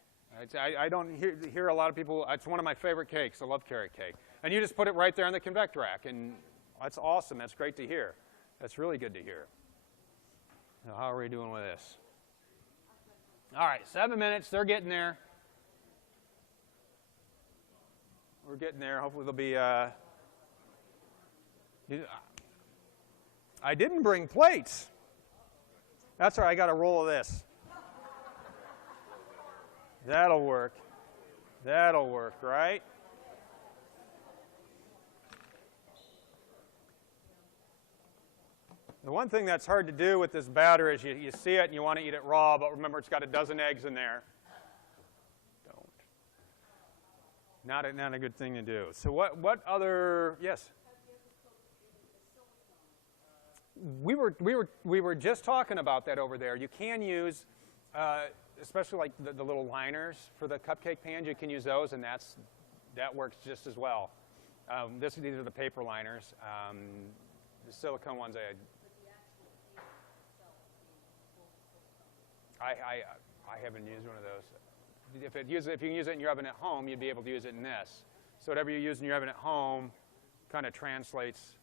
I don't hear a lot of people. It's one of my favorite cakes. I love carrot cake. And you just put it right there on the convect rack, and that's awesome. That's great to hear. That's really good to hear. Now, how are we doing with this? All right, 7 minutes. They're getting there. We're getting there. Hopefully they'll be. I didn't bring plates. That's all right. I got a roll of this. That'll work. That'll work, right? The one thing that's hard to do with this batter is you see it and you want to eat it raw, but remember it's got a dozen eggs in there. Don't. Not a good thing to do. So what other, yes? We were just talking about that over there. You can use, especially like the little liners for the cupcake pans, you can use those, and that works just as well. These are the paper liners. The silicone ones I haven't used one of those. If you can use it in your oven at home, you'd be able to use it in this. So whatever you use in your oven at home kind of translates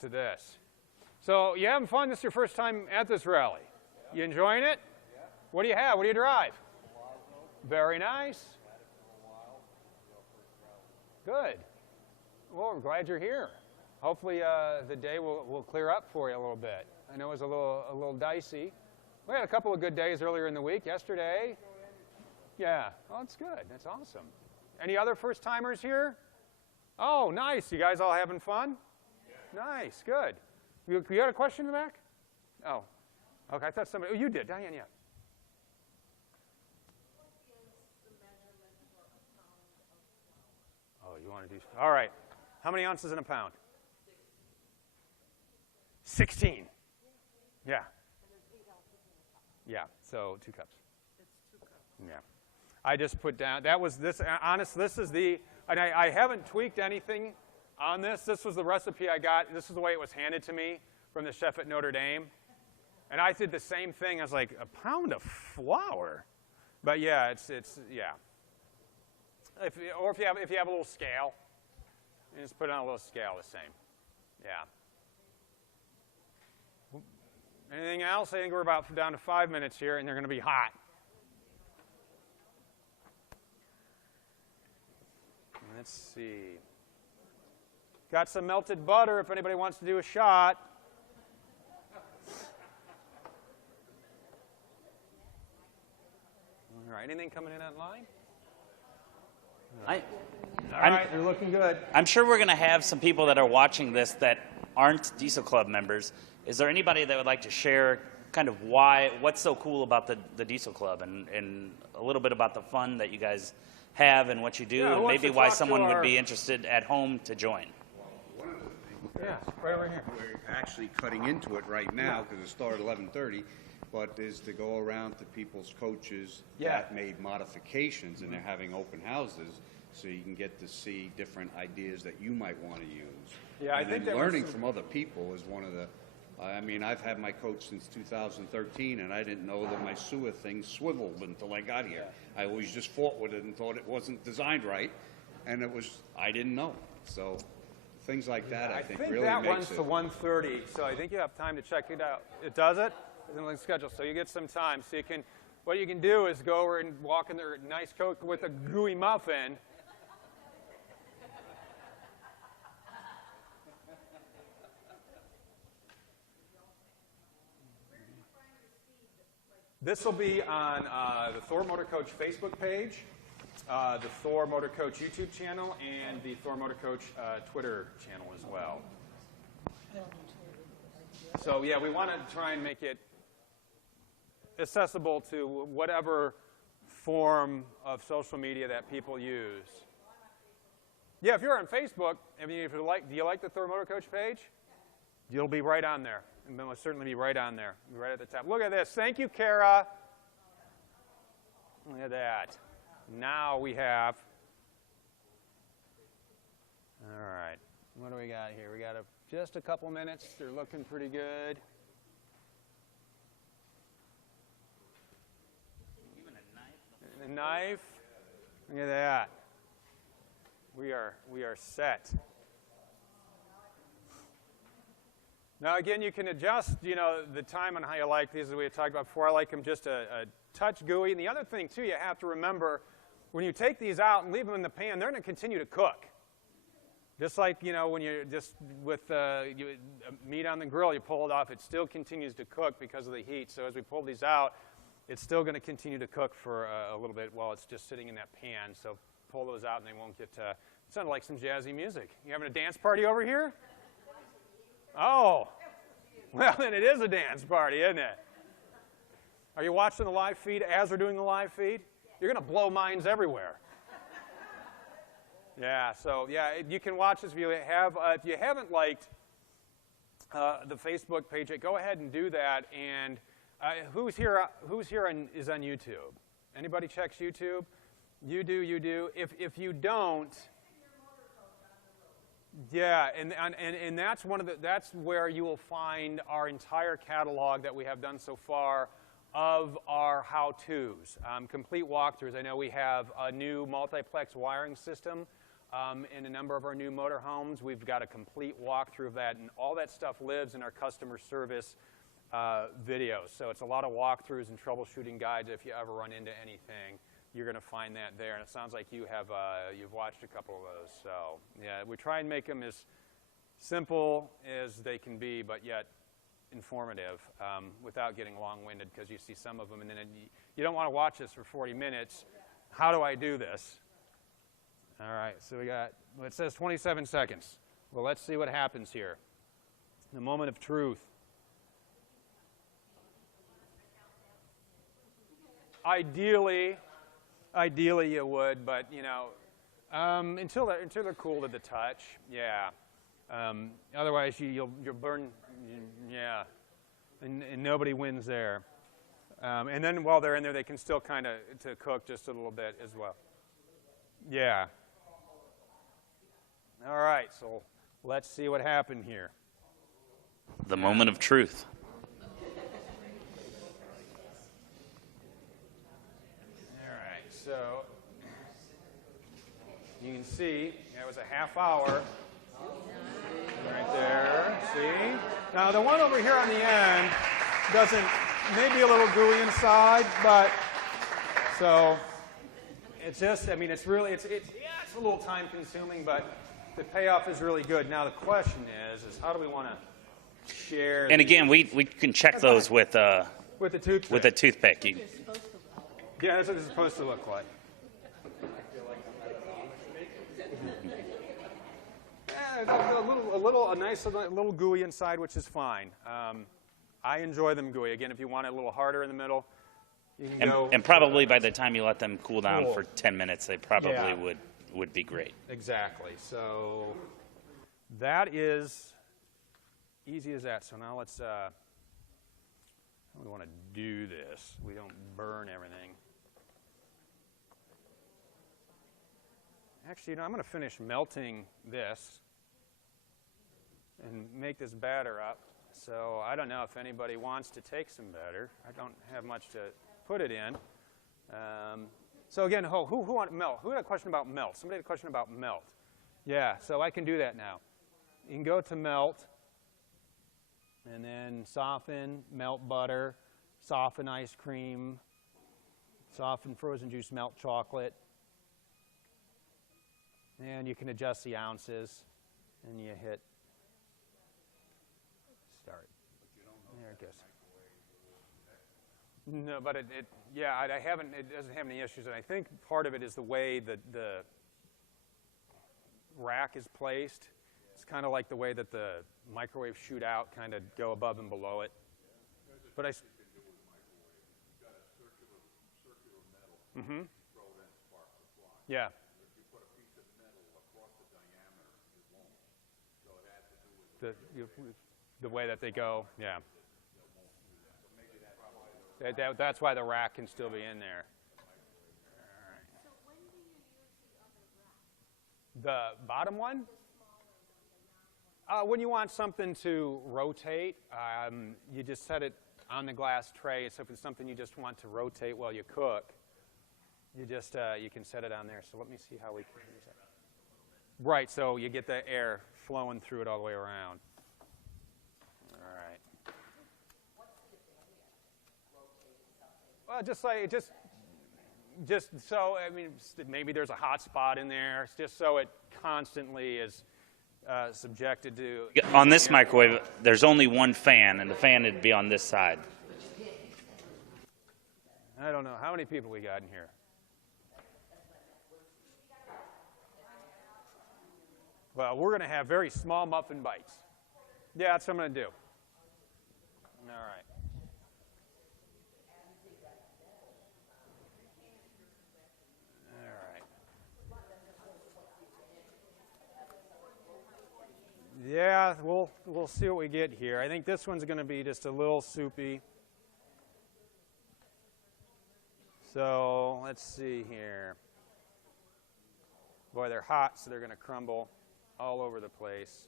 to this. So you having fun? This is your first time at this rally. You enjoying it? What do you have? What do you drive? Very nice. Good. Well, we're glad you're here. Hopefully the day will clear up for you a little bit. I know it was a little dicey. We had a couple of good days earlier in the week. Yesterday. Yeah. Oh, that's good. That's awesome. Any other first-timers here? Oh, nice. You guys all having fun? Nice. Good. You had a question in the back? Oh. Okay. I thought somebody. Oh, you did. Diane, yeah. Oh, you want to do. All right. How many ounces in a pound? 16. Yeah. Yeah, so 2 cups. It's 2 cups. Yeah. I just put down, that was this, honest, this is the, and I haven't tweaked anything on this. This was the recipe I got. This is the way it was handed to me from the chef at Notre Dame. And I did the same thing. I was like, a pound of flour? But yeah, it's yeah. If you have a little scale, you just put it on a little scale the same. Yeah. Anything else? I think we're about down to 5 minutes here, and they're going to be hot. Let's see. Got some melted butter if anybody wants to do a shot. right, anything coming in online? All right, they're looking good. I'm sure we're going to have some people that are watching this that aren't Diesel Club members. Is there anybody that would like to share kind of what's so cool about the Diesel Club and a little bit about the fun that you guys have and what you do, and maybe why someone would be interested at home to join? One of the things Yeah, right over here. we're actually cutting into it right now because it started at 11:30, but is to go around to people's coaches that made modifications and they're having open houses, so you can get to see different ideas that you might want to use. Yeah, I and think then that learning was from other people is one of the. I mean, I've had my coach since 2013, and I didn't know that my sewer thing swiveled until I got here. I always just fought with it and thought it wasn't designed right, and I didn't know. So things like that, I think really that makes runs it. to 1:30, so I think you have time to check it out. It does it? It's in the schedule, so you get some time. So what you can do is go over and walk in their nice coat with a gooey muffin. This will be on the Thor Motor Coach Facebook page, the Thor Motor Coach YouTube channel, and the Thor Motor Coach Twitter channel as well. So yeah, we want to try and make it accessible to whatever form of social media that people use. Yeah, if you're on Facebook, I mean, do you like the Thor Motor Coach page? You'll be right on there. And it'll certainly be right on there, right at the top. Look at this. Thank you, Kara. Look at that. Now we have. All right. What do we got here? We got just a couple minutes. They're looking pretty good. Even a knife. A knife. Look at that. We are set. Now, again, you can adjust, the time on how you like these, as we had talked about before. I like them just a touch gooey. And the other thing, too, you have to remember, when you take these out and leave them in the pan, they're going to continue to cook. Just like, when you're just with meat on the grill, you pull it off, it still continues to cook because of the heat. So as we pull these out, it's still going to continue to cook for a little bit while it's just sitting in that pan. So pull those out and they won't get it sounded like some jazzy music. You having a dance party over here? Oh, well, then it is a dance party, isn't it? Are you watching the live feed as we're doing the live feed? You're going to blow minds everywhere. Yeah, so, yeah, you can watch this if you haven't liked the Facebook page, go ahead and do that. And who's here is on YouTube? Anybody checks YouTube? You do. If you don't, yeah, and that's where you will find our entire catalog that we have done so far of our how-tos, complete walkthroughs. I know we have a new multiplex wiring system in a number of our new motorhomes. We've got a complete walkthrough of that, and all that stuff lives in our customer service videos. So it's a lot of walkthroughs and troubleshooting guides if you ever run into anything. You're going to find that there, and it sounds like you've watched a couple of those. So yeah, we try and make them as simple as they can be, but yet informative without getting long-winded, because you see some of them, and then you don't want to watch this for 40 minutes. How do I do this? All right, so it says 27 seconds. Well, let's see what happens here. The moment of truth. Ideally you would, but until they're cool to the touch, yeah. Otherwise you'll burn, yeah, and nobody wins there. And then while they're in there, they can still kind of to cook just a little bit as well. Yeah. All right, so let's see what happened here. The moment of truth. So you can see it was a half hour right there. See? Now the one over here on the end maybe a little gooey inside, but so it's just, it's really, it's a little time consuming, but the payoff is really good. Now the question is how do we want to share? And again, we can check those with the toothpick. With a toothpick. Yeah, that's what it's supposed to look like. Yeah, a nice little gooey inside, which is fine. I enjoy them gooey. Again, if you want it a little harder in the middle, you can go. And probably by the time you let them cool down for 10 minutes, they probably would be great. Exactly. So that is easy as that. So now let's. We want to do this. We don't burn everything. Actually, I'm going to finish melting this and make this batter up. So I don't know if anybody wants to take some batter. I don't have much to put it in. So again, who wanted melt? Who had a question about melt? Somebody had a question about melt. Yeah, so I can do that now. You can go to melt, and then soften, melt butter, soften ice cream, soften frozen juice, melt chocolate. And you can adjust the ounces, and you hit start. There it goes. No, but it doesn't have any issues, and I think part of it is the way that the rack is placed. It's kind of like the way that the microwave shootout kind of go above and below it. But I. Mm-hmm. Yeah. The way that they go, yeah. That's why the rack can still be in there. All right. So when do you use The bottom one? When you want something to rotate, you just set it on the glass tray. So if it's something you just want to rotate while you cook, you can set it on there. So let me see how we can use that. Right, so you get the air flowing through it all the way around. All right. Well, just so, I mean, maybe there's a hot spot in there. It's just so it constantly is subjected to. On this microwave, there's only one fan, and the fan would be on this side. I don't know. How many people we got in here? Well, we're going to have very small muffin bites. Yeah, that's what I'm going to do. All right. Yeah, we'll see what we get here. I think this one's going to be just a little soupy. So let's see here. Boy, they're hot, so they're going to crumble all over the place.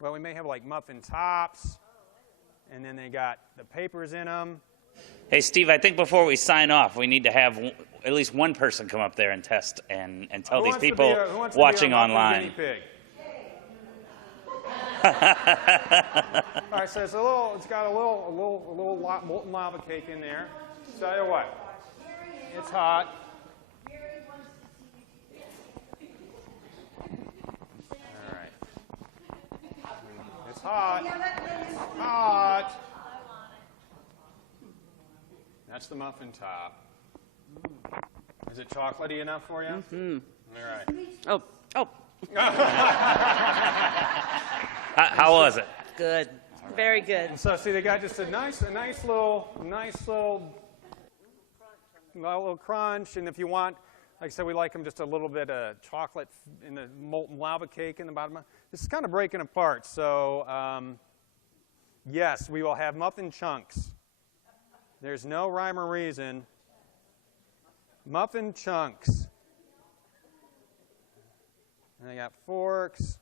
Well, we may have like muffin tops, and then they got the papers in them. Hey, Steve, I think before we sign off, we need to have at least one person come up there and test and tell these people watching online. All right, so it's got a little molten lava cake in there. Tell you what, it's hot. All right, it's hot. Hot. That's the muffin top. Is it chocolatey enough for you? Mm-hmm. All right. Oh. How was it? Good. Very good. And so see, they got just a nice little crunch. And if you want, like I said, we like them just a little bit of chocolate in the molten lava cake in the bottom. This is kind of breaking apart. So yes, we will have muffin chunks. There's no rhyme or reason. Muffin chunks. And I got forks.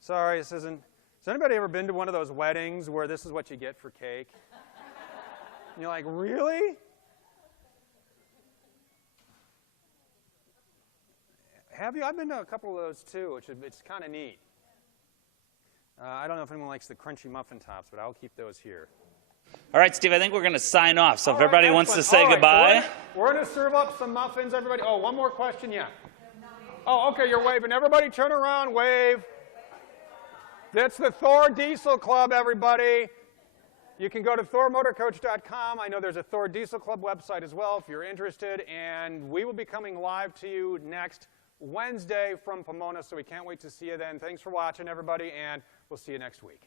Sorry, this isn't. Has anybody ever been to one of those weddings where this is what you get for cake? And you're like, really? Have you? I've been to a couple of those too, which it's kind of neat. I don't know if anyone likes the crunchy muffin tops, but I'll keep those here. All right, Steve, I think we're going to sign off. So if everybody wants to say goodbye. So we're going to serve up some muffins, everybody. Oh, one more question, yeah. Oh, okay, you're waving. Everybody turn around, wave. That's the Thor Diesel Club, everybody. You can go to thormotorcoach.com. I know there's a Thor Diesel Club website as well if you're interested. And we will be coming live to you next Wednesday from Pomona, so we can't wait to see you then. Thanks for watching, everybody, and we'll see you next week.